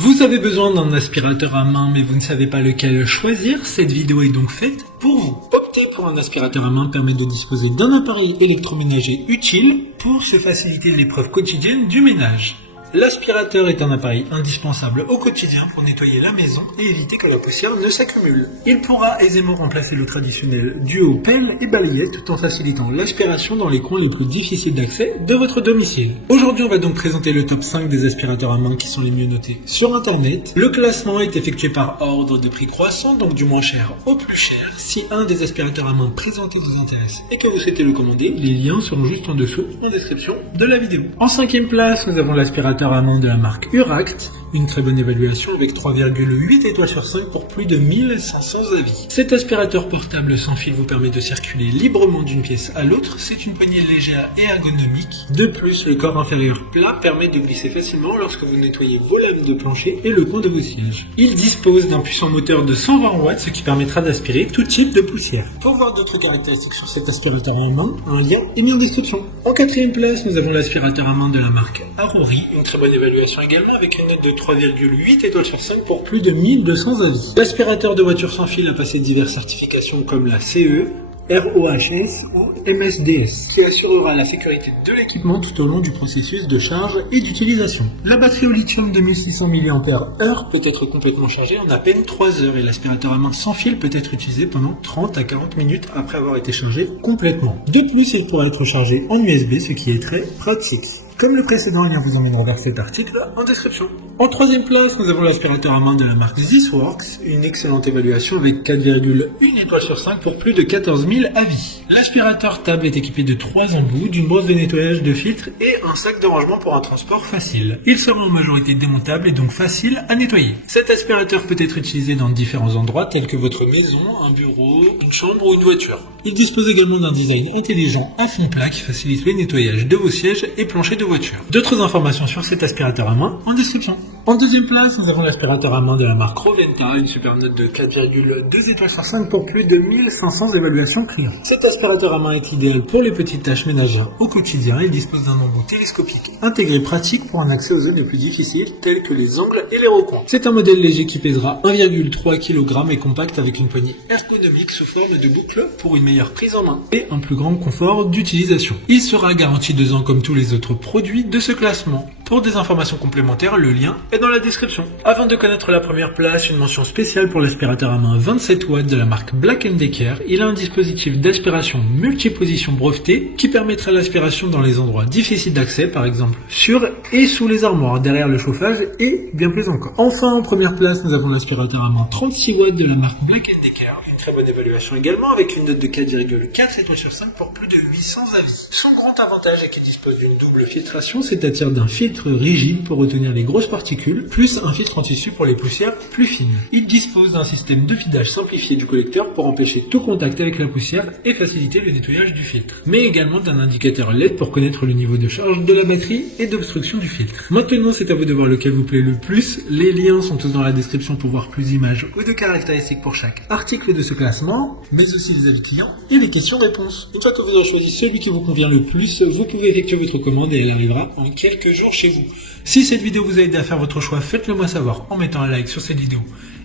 Vous avez besoin d'un aspirateur à main mais vous ne savez pas lequel choisir, cette vidéo est donc faite pour vous. Opter pour un aspirateur à main permet de disposer d'un appareil électroménager utile pour se faciliter l'épreuve quotidienne du ménage. L'aspirateur est un appareil indispensable au quotidien pour nettoyer la maison et éviter que la poussière ne s'accumule. Il pourra aisément remplacer le traditionnel duo pelle et balayette tout en facilitant l'aspiration dans les coins les plus difficiles d'accès de votre domicile. Aujourd'hui, on va donc présenter le top 5 des aspirateurs à main qui sont les mieux notés sur internet. Le classement est effectué par ordre de prix croissant, donc du moins cher au plus cher. Si un des aspirateurs à main présentés vous intéresse et que vous souhaitez le commander, les liens seront juste en dessous en description de la vidéo. En 5e place, nous avons l'aspirateur à main de la marque Uract, une très bonne évaluation avec 3,8 étoiles sur 5 pour plus de 1500 avis. Cet aspirateur portable sans fil vous permet de circuler librement d'une pièce à l'autre, c'est une poignée légère et ergonomique. De plus, le corps inférieur plat permet de glisser facilement lorsque vous nettoyez vos lames de plancher et le coin de vos sièges. Il dispose d'un puissant moteur de 120 watts, ce qui permettra d'aspirer tout type de poussière. Pour voir d'autres caractéristiques sur cet aspirateur à main, un lien est mis en description. En 4e place, nous avons l'aspirateur à main de la marque Arori, une très bonne évaluation également avec une note de 3,8 étoiles sur 5 pour plus de 1200 avis. L'aspirateur de voiture sans fil a passé diverses certifications comme la CE, ROHS ou MSDS, qui assurera la sécurité de l'équipement tout au long du processus de charge et d'utilisation. La batterie au lithium de 1600 mAh peut être complètement chargée en à peine 3 heures et l'aspirateur à main sans fil peut être utilisé pendant 30 à 40 minutes après avoir été chargé complètement. De plus, il pourra être chargé en USB, ce qui est très pratique. Comme le précédent, lien vous emmènera vers cet article en description. En 3e place, nous avons l'aspirateur à main de la marque This Works, une excellente évaluation avec 4,1 étoiles sur 5 pour plus de 14 000 avis. L'aspirateur table est équipé de 3 embouts, d'une brosse de nettoyage de filtre et un sac de rangement pour un transport facile. Il sera en majorité démontable et donc facile à nettoyer. Cet aspirateur peut être utilisé dans différents endroits tels que votre maison, un bureau, une chambre ou une voiture. Il dispose également d'un design intelligent à fond plat qui facilite le nettoyage de vos sièges et planchers de voiture. D'autres informations sur cet aspirateur à main en description. En 2e place, nous avons l'aspirateur à main de la marque Roventa, une super note de 4,2 étoiles sur 5 pour plus de 1500 évaluations clients. Cet aspirateur à main est idéal pour les petites tâches ménagères au quotidien. Il dispose d'un embout télescopique intégré pratique pour un accès aux zones les plus difficiles telles que les angles et les recoins. C'est un modèle léger qui pèsera 1,3 kg et compact avec une poignée ergonomique sous forme de boucle pour une meilleure prise en main et un plus grand confort d'utilisation. Il sera garanti 2 ans comme tous les autres produits de ce classement. Pour des informations complémentaires, le lien est dans la description. Avant de connaître la première place, une mention spéciale pour l'aspirateur à main 27 watts de la marque Black & Decker. Il a un dispositif d'aspiration multiposition breveté qui permettra l'aspiration dans les endroits difficiles d'accès, par exemple sur et sous les armoires, derrière le chauffage et bien plus encore. Enfin, en première place, nous avons l'aspirateur à main 36 watts de la marque Black & Decker. Très bonne évaluation également avec une note de 4,4 étoiles sur 5 pour plus de 800 avis. Son grand avantage est qu'il dispose d'une double filtration, c'est-à-dire d'un filtre rigide pour retenir les grosses particules, plus un filtre en tissu pour les poussières plus fines. Il dispose d'un système de filage simplifié du collecteur pour empêcher tout contact avec la poussière et faciliter le nettoyage du filtre, mais également d'un indicateur LED pour connaître le niveau de charge de la batterie et d'obstruction du filtre. Maintenant, c'est à vous de voir lequel vous plaît le plus. Les liens sont tous dans la description pour voir plus d'images ou de caractéristiques pour chaque article de ce classement, mais aussi les avis clients et les questions-réponses. Une fois que vous aurez choisi celui qui vous convient le plus, vous pouvez effectuer votre commande et elle arrivera en quelques jours chez vous. Si cette vidéo vous a aidé à faire votre choix, faites-le moi savoir en mettant un like sur cette vidéo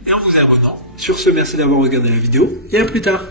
et en vous abonnant. Sur ce, merci d'avoir regardé la vidéo et à plus tard.